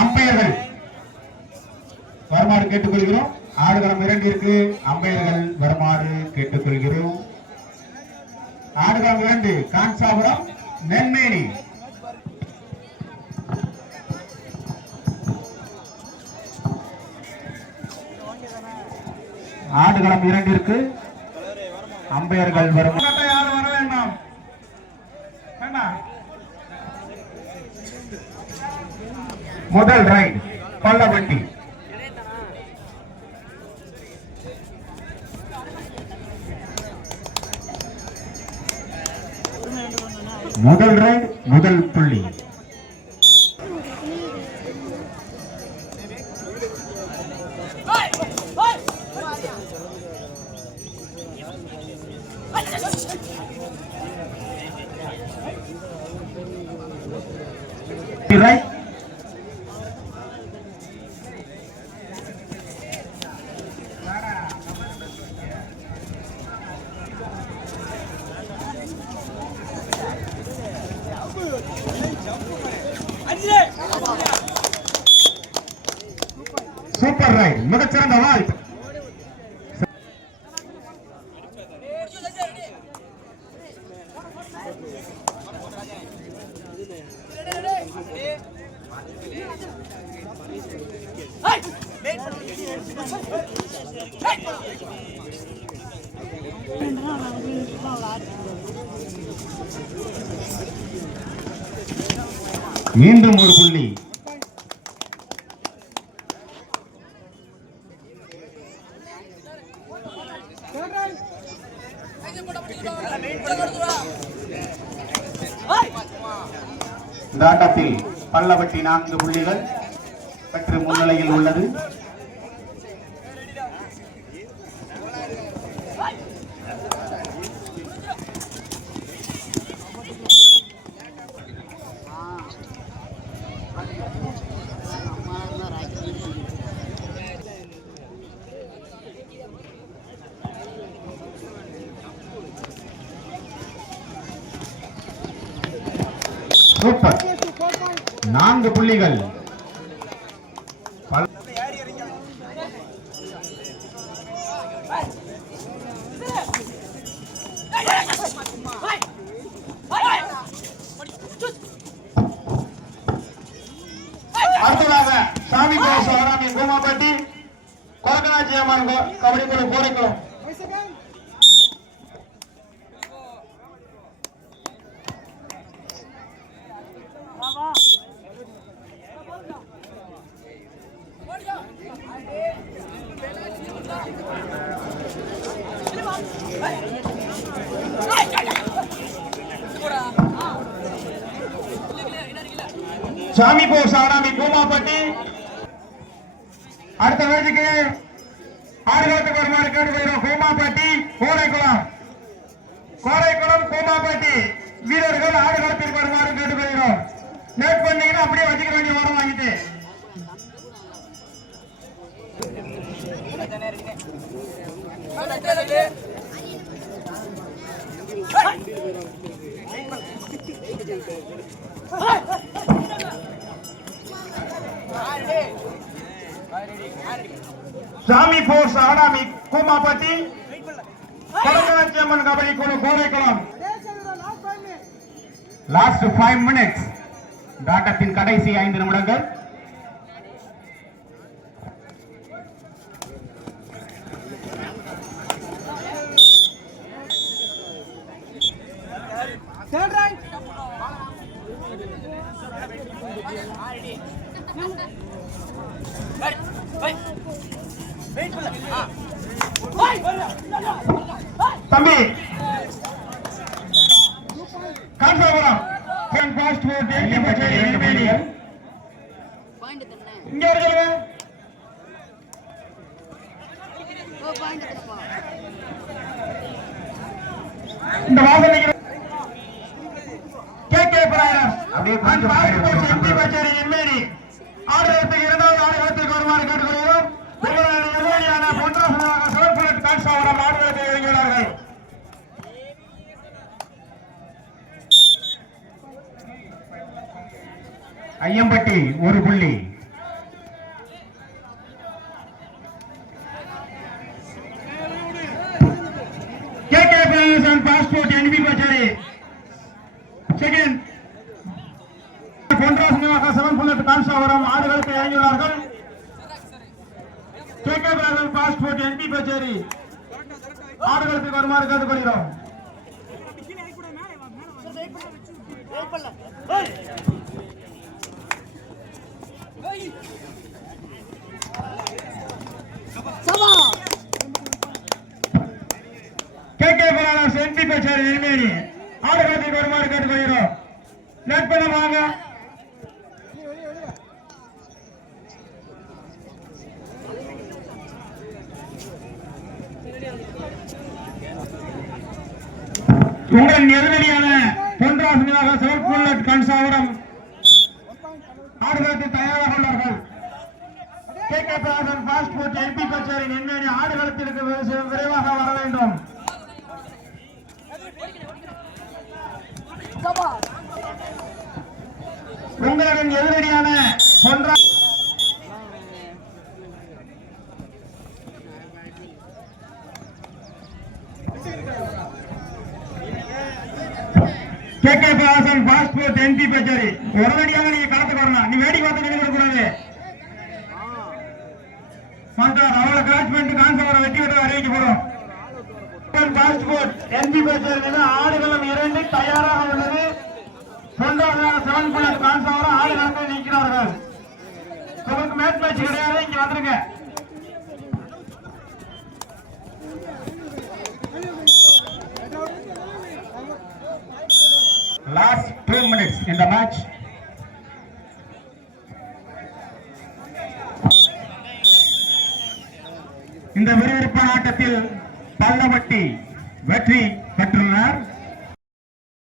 அம்பையர்கள். வருமாறு கேட்டுக்கொள்கிறோம். ஆடுகளம் இரண்டிற்கு அம்பையர்கள் வருமாறு கேட்டுக்கொள்கிறோம். ஆடுகளம் இரண்டு கான்சாபுரம் நெல்மேனி ஆடுகளம் இரண்டிற்கு அம்பையர்கள் வரும். யாரும் வர வேண்டாம். முதல் ரைட் பல்லவண்டி முதல் ரைட் முதல் புள்ளி ரைட் சூப்பர் ரைட் மிகச்சிறந்த வாய்ப்பு. மீண்டும் ஒரு புள்ளி. இந்த ஆட்டத்தில் பல்லவட்டி நான்கு புள்ளிகள் சற்று முன்னிலையில் உள்ளது. சூப்பர் நான்கு புள்ளிகள். பல்- அடுத்ததாக சாமி கோசாமி கோமாப்பட்டி கொலக்கநாச்சி அம்மன் கோ- கபடி குழு கோரைக்குளம். சாமி போ சாடாமி பூமாப்பட்டி அடுத்த வேதிக்கு ஆடுகளத்துக்கு வருமாறு கேட்டுக்கொள்கிறோம் பூமாப்பட்டி கோடைக்குளம். கோடைக்குளம் பூமாப்பட்டி வீரர்கள் ஆடுகளத்திற்கு வருமாறு கேட்டுக்கொள்கிறோம் லேட் பண்ணீங்கன்னா அப்படியே வச்சுக்க சாமி போர்ஸ் ஆடாமி கோமாப்பட்டி கொலக்கநாச்சி அம்மன் கபடி குழு கோரைக்குளம் லாஸ்ட் ஃபைவ் மினிட்ஸ் ஆட்டத்தின் கடைசி ஐந்து நிமிடங்கள் தம்பி. காஞ்சாபுரம். ஃபாஸ்ட் ஃபுட் எல்கே பச்சேரி எல்மேடி பாயிண்ட் தானே இங்க இருக்கிறது ஓ பாயிண்ட் தானப்பா இந்த வாசல் நிக்கிற கே கே பிராயர் அப்படியே பாஸ்ட் எல்கே பச்சேரி எல்மேடி ஆடுவதற்கு இரண்டாவது ஆடுகளத்திற்கு வருமாறு கேட்டுக்கொள்கிறோம். நிர்வாகியான பொன்ராசனாக சிவப்புரட் டாக்ஸ் அவர்கள் ஐயம்பட்டி ஒரு புள்ளி. பாஸ்போர்ட் என்பி பட்ஜெட் பிரகாசன் பாஸ்போர்ட் என்பி பச்சேரி. ஆடுகளுக்கு வருமாறு கேட்டுக்கொள்கிறோம். வெயிட் பண்ணல சபா கே கே பிரகாசன் என்பி பச்சேரி நெல்மேனி ஆடுகளுக்கு வருமாறு கேட்டுக்கொள்கிறோம். லேட் வாங்க வாங்க உங்கள் எதிரடியான பொன்ராசனாக சிவப்புள்ளட் கன்சாவரம் ஆடுகளத்தில் தயாராக உள்ளார்கள். கே கே பிராசன் பாஸ்போர்ட் எம்பி கச்சேரி நென்மேனி ஆடுகளத்திற்கு வி- விரைவாக வர வேண்டும். சபா உங்களின் எதிரடியான பொன்றா கே கே பிராசன் பாஸ்போர்ட் எம்பி உடனடியாக நீங்க களத்துக்கு வரணும் நீ வேடிக்கை பார்த்து நின்று கூடாது மந்திரம் அவளை கிராச் பண்ணிட்டு கான்சவரை வெட்டி விட்டு அறிவிக்க போறோம். பாஸ்போர்ட் எம்பி பேச்சர் ஆடுகளம் இரண்டு தயாராக உள்ளது. சொந்தவர்களான செவன் புல்லட் கான்சவரம் ஆடுகளத்தை நீக்கிறார்கள் உங்களுக்கு மேட் மேட்ச் கிடையாது. இங்க வந்துருங்க. லாஸ்ட் டூ மினிட்ஸ் இந்த மேட்ச் இந்த விறுவிறுப்பான ஆட்டத்தில் பல்லவட்டி வெற்றி பெற்றுள்ளனர்